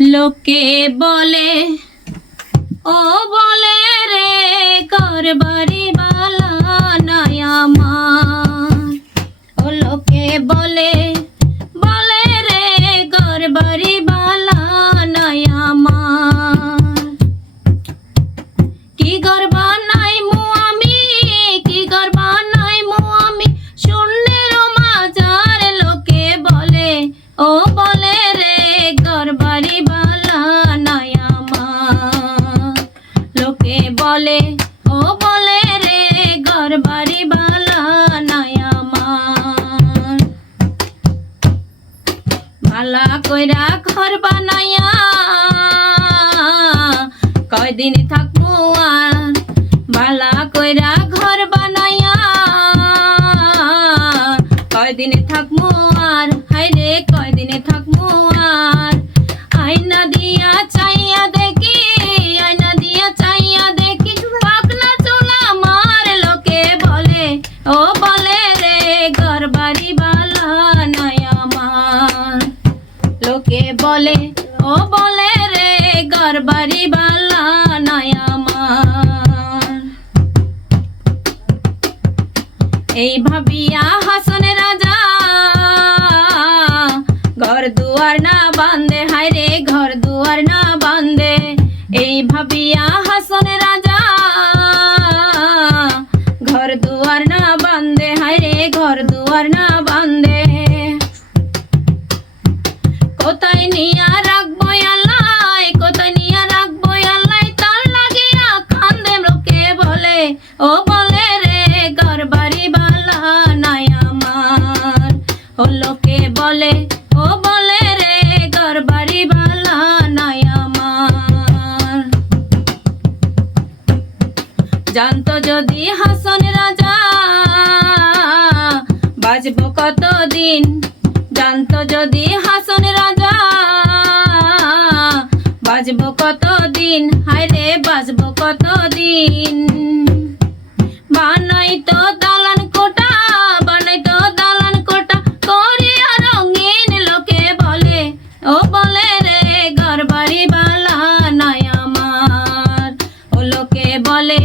লোকে বলে, ও বলে রে ঘর বাড়ি বালা নাই আমার। ও লোকে বলে বলে রে ঘর বাড়ি বালা নাই আমার। কি গর্বা নাই মু আমি, কি গর্বা নাই মু আমি শূন্যের মাজার, লোকে বলে, ও বলে রে বলে, ও বলে রে গরবারি বালা নাই আমার। ভালা কইরা ঘর বানাইয়া কয়দিন থাকব আর? ভালা কইরা ঘর বানাইয়া কয়দিন থাকব আর? হাইরে কয়দিনে থাকব আর? আয়না দিয়া চাইয়া লোকে বলে? ও বলে রে ঘর বাড়ি বালা নাই আমার। এই ভাবিয়া হাসন রাজা, ঘর দুয়ার না বান্ধে হায় জানতো যদি হাসন রাজা। বাজবো কতদিন? জানতো যদি হাসন রাজা। বাজবো কতদিন? হায় রে বাজবো কতদিন? বানাই তো দালান কোটা বানাই তো দালান কোটা। করিয়া রঙিন লোকে বলে, ও বলে রে ঘর বাড়ি বালা নাই আমার। ও লোকে বলে